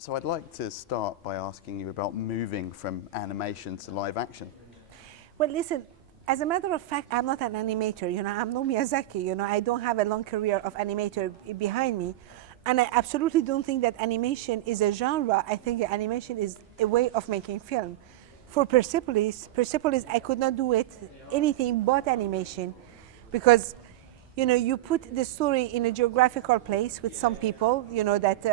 So I'd like to start by asking you about moving from animation to live action. Well, listen, as a matter of fact, I'm not an animator. You know, I'm no Miyazaki. You know, I don't have a long career of animator behind me. And I absolutely don't think that animation is a genre. I think animation is a way of making film. For Persepolis, I could not do it anything but animation, because, you know, you put the story in a geographical place with some people, you know, that,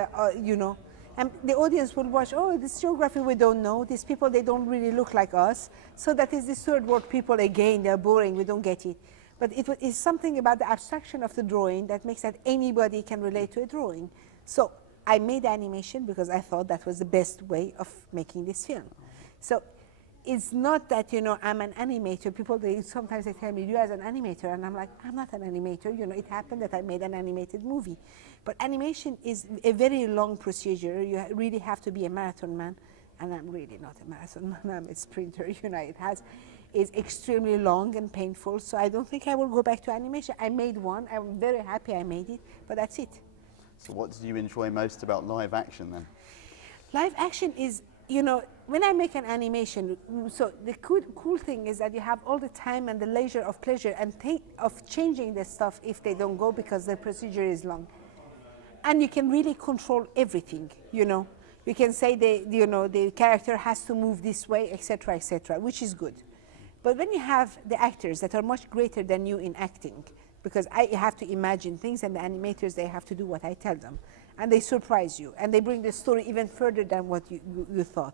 and the audience will watch, oh, this geography we don't know, these people, they don't really look like us. So that is the third world people again, they're boring, we don't get it. But it is something about the abstraction of the drawing that makes that anybody can relate to a drawing. So I made animation because I thought that was the best way of making this film. So it's not that, you know, I'm an animator. People, sometimes they tell me, you as an animator, and I'm like, I'm not an animator. You know, it happened that I made an animated movie. But animation is a very long procedure. You really have to be a marathon man, and I'm really not a marathon man. I'm a sprinter. You know, it's extremely long and painful. So I don't think I will go back to animation. I made one. I'm very happy I made it, but that's it. So what did you enjoy most about live action then? Live action is, you know, when I make an animation, so the cool thing is that you have all the time and the leisure of pleasure and of changing the stuff if they don't go because the procedure is long. And you can really control everything, you know. You can say, the character has to move this way, etc., which is good. But when you have the actors that are much greater than you in acting, because I have to imagine things and the animators, they have to do what I tell them. And they surprise you, and they bring the story even further than what you thought.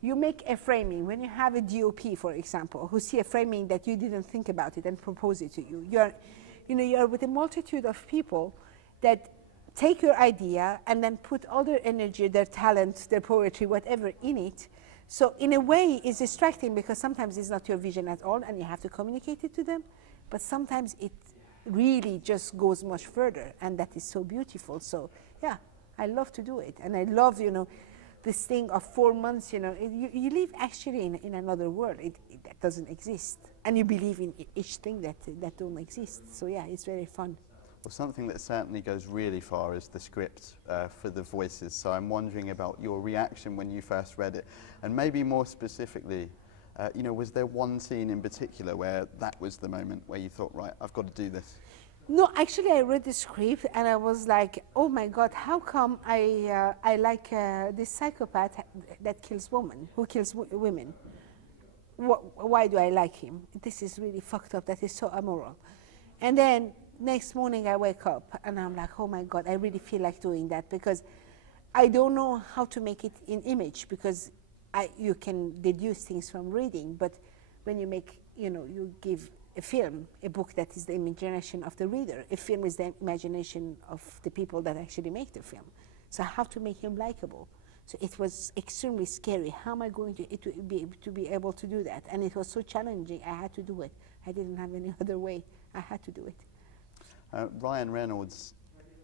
You make a framing. When you have a DOP, for example, who see a framing that you didn't think about it and propose it to you, you're with a multitude of people that take your idea and then put all their energy, their talent, their poetry, whatever in it. So in a way, it's distracting because sometimes it's not your vision at all and you have to communicate it to them. But sometimes it really just goes much further, and that is so beautiful. So yeah, I love to do it. And I love, you know, this thing of 4 months, you know, you live actually in another world. That doesn't exist. And you believe in each thing that don't exist. So yeah, it's very fun. Well, something that certainly goes really far is the script for the voices. So I'm wondering about your reaction when you first read it. And maybe more specifically, you know, was there one scene in particular where that was the moment where you thought, right, I've got to do this? No, actually, I read the script and I was like, oh my God, how come I like this psychopath that kills women, who kills women? Why do I like him? This is really fucked up. That is so immoral. And then next morning I wake up and I'm like, oh my God, I really feel like doing that because I don't know how to make it in image because you can deduce things from reading, but when you make, you know, you give a film, a book that is the imagination of the reader. A film is the imagination of the people that actually make the film. So I have to make him likable. So it was extremely scary. How am I going to be able to do that? And it was so challenging. I had to do it. I didn't have any other way. I had to do it. Ryan Reynolds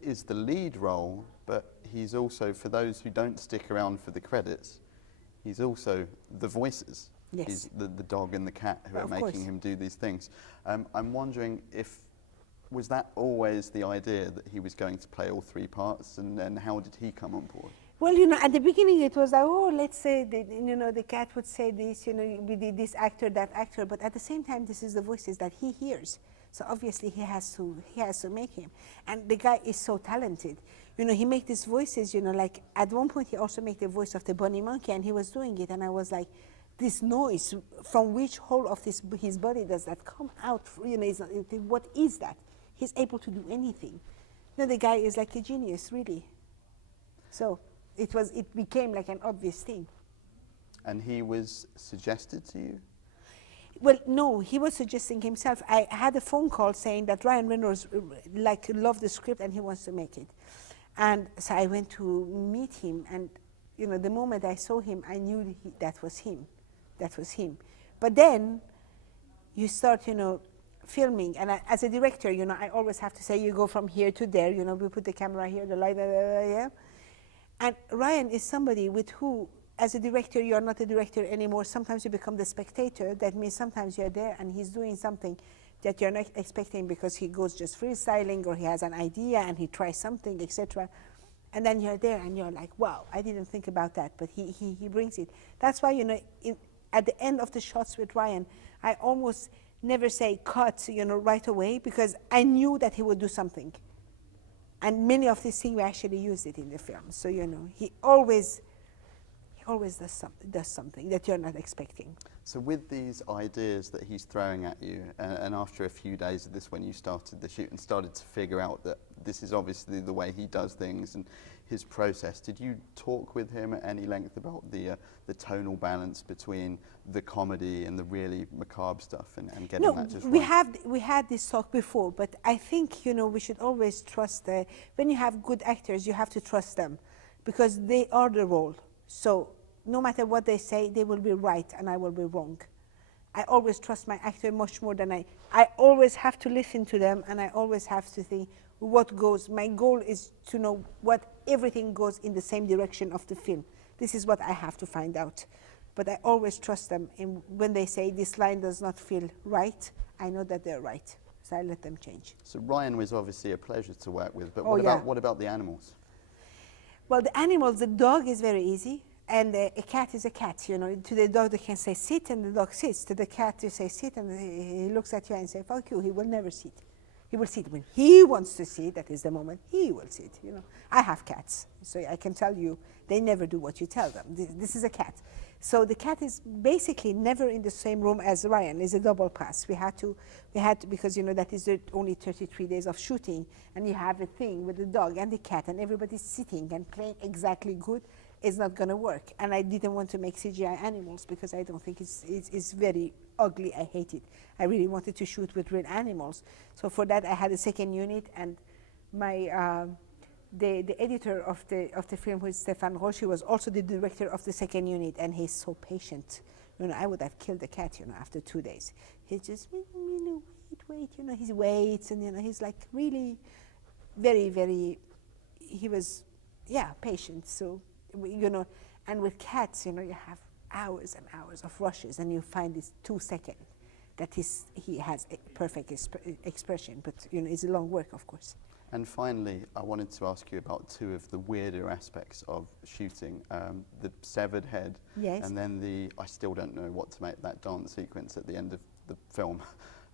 is the lead role, but he's also, for those who don't stick around for the credits, he's also the voices. Yes. He's the dog and the cat who are making him do these things. I'm wondering was that always the idea that he was going to play all three parts, and then how did he come on board? Well, you know, at the beginning it was like, oh, let's say, the cat would say this, you know, we did this actor, that actor, but at the same time, this is the voices that he hears. So obviously he has to make him. And the guy is so talented. You know, he makes these voices, you know, like at one point he also made the voice of the bunny monkey and he was doing it and I was like, this noise, from which hole of his body does that come out? You know, what is that? He's able to do anything. You know, the guy is like a genius, really. So it became like an obvious thing. And he was suggested to you? Well, no, he was suggesting himself. I had a phone call saying that Ryan Reynolds loved the script and he wants to make it. And so I went to meet him, and you know, the moment I saw him, I knew that was him. That was him. But then you start, you know, filming, and as a director, you know, I always have to say, you go from here to there, you know, we put the camera here, the light, yeah. And Ryan is somebody with who, as a director, you are not a director anymore. Sometimes you become the spectator. That means sometimes you're there and he's doing something that you're not expecting because he goes just freestyling or he has an idea and he tries something, etc. And then you're there and you're like, wow, I didn't think about that, but he brings it. That's why, you know, at the end of the shots with Ryan, I almost never say cut, you know, right away, because I knew that he would do something. And many of these things, we actually used it in the film. So, you know, he always does something that you're not expecting. So with these ideas that he's throwing at you, and after a few days of this, when you started the shoot and started to figure out that this is obviously the way he does things and his process, did you talk with him at any length about the tonal balance between the comedy and the really macabre stuff and getting that just right? We had this talk before, but I think, you know, we should always trust when you have good actors, you have to trust them, because they are the role. So no matter what they say, they will be right and I will be wrong. I always trust my actor much more than I always have to listen to them, and I always have to think what goes. My goal is to know what everything goes in the same direction of the film. This is what I have to find out. But I always trust them. And when they say this line does not feel right, I know that they're right. So I let them change. So Ryan was obviously a pleasure to work with, but what about the animals? Well, the animals, the dog is very easy, and a cat is a cat. You know, to the dog they can say sit, and the dog sits. To the cat you say sit, and he looks at you and say fuck you. He will never sit. He will sit when he wants to sit. That is the moment he will sit. You know, I have cats, so I can tell you they never do what you tell them. This is a cat. So the cat is basically never in the same room as Ryan. It's a double pass. We had to, because, you know, that is only 33 days of shooting, and you have a thing with the dog and the cat, and everybody's sitting and playing exactly good. It's not going to work. And I didn't want to make CGI animals because I don't think it's very ugly. I hate it. I really wanted to shoot with real animals. So for that, I had a second unit, and my the editor of the film, who is Stéphane Roche, was also the director of the second unit, and he's so patient. You know, I would have killed the cat, you know, after 2 days. He just, you know, wait, you know, he waits, and, you know, he's like really very, very, he was, yeah, patient. So, you know, and with cats, you know, you have hours and hours of rushes, and you find this 2 seconds that he has a perfect expression, but, you know, it's a long work, of course. And finally, I wanted to ask you about two of the weirder aspects of shooting, the severed head, yes, and then I still don't know what to make that dance sequence at the end of the film.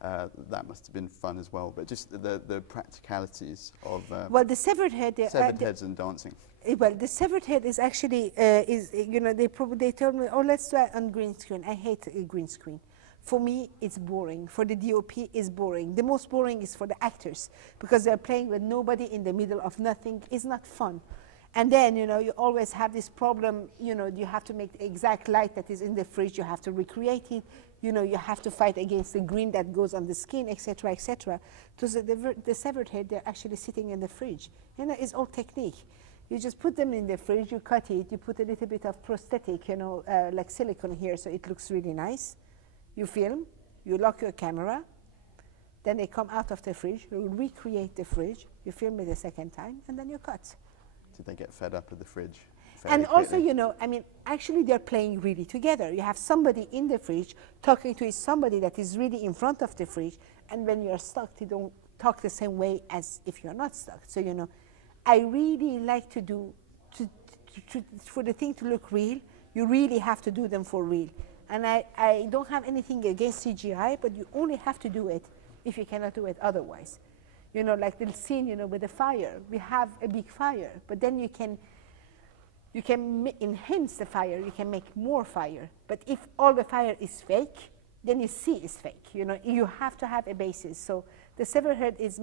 That must have been fun as well, but just the practicalities of well, the severed head, severed heads and dancing. Well, the severed head is actually, you know, they told me, oh, let's do it on green screen. I hate a green screen. For me, it's boring. For the DOP, it's boring. The most boring is for the actors, because they're playing with nobody in the middle of nothing. It's not fun. And then, you know, you always have this problem, you know, you have to make the exact light that is in the fridge. You have to recreate it. You know, you have to fight against the green that goes on the skin, etc., etc. So the severed head, they're actually sitting in the fridge. You know, it's all technique. You just put them in the fridge, you cut it, you put a little bit of prosthetic, you know, like silicone here, so it looks really nice. You film, you lock your camera, then they come out of the fridge, you recreate the fridge, you film it a second time, and then you cut. Did they get fed up with the fridge? And also, you know, I mean, actually they're playing really together. You have somebody in the fridge talking to somebody that is really in front of the fridge, and when you're stuck, they don't talk the same way as if you're not stuck. So, you know, I really like to do, for the thing to look real, you really have to do them for real. And I don't have anything against CGI, but you only have to do it if you cannot do it otherwise. You know, like the scene, you know, with the fire. We have a big fire, but then you can enhance the fire, you can make more fire. But if all the fire is fake, then you see it's fake. You know, you have to have a basis. So the severed head is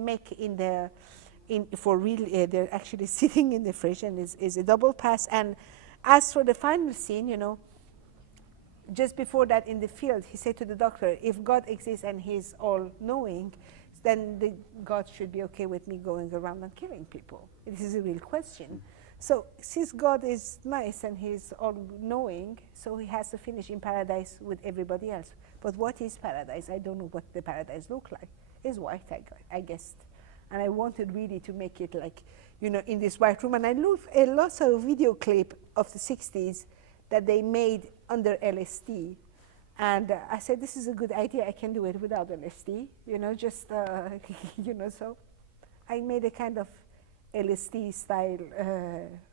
for real, they're actually sitting in the fridge, and is a double pass. And as for the final scene, you know, just before that in the field, he said to the doctor, if God exists and he's all-knowing, then God should be okay with me going around and killing people. This is a real question. So since God is nice and he's all-knowing, so he has to finish in paradise with everybody else. But what is paradise? I don't know what the paradise looks like. It's white, I guessed. And I wanted really to make it like, you know, in this white room. And I looked at lots of video clip of the 60s that they made under LSD. And I said, this is a good idea. I can do it without LSD, you know, just, you know, so I made a kind of LSD style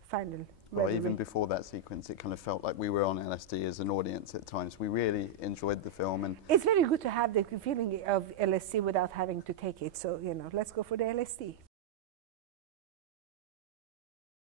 final. Well, even before that sequence, it kind of felt like we were on LSD as an audience at times. We really enjoyed the film, and it's very good to have the feeling of LSD without having to take it. So, you know, let's go for the LSD.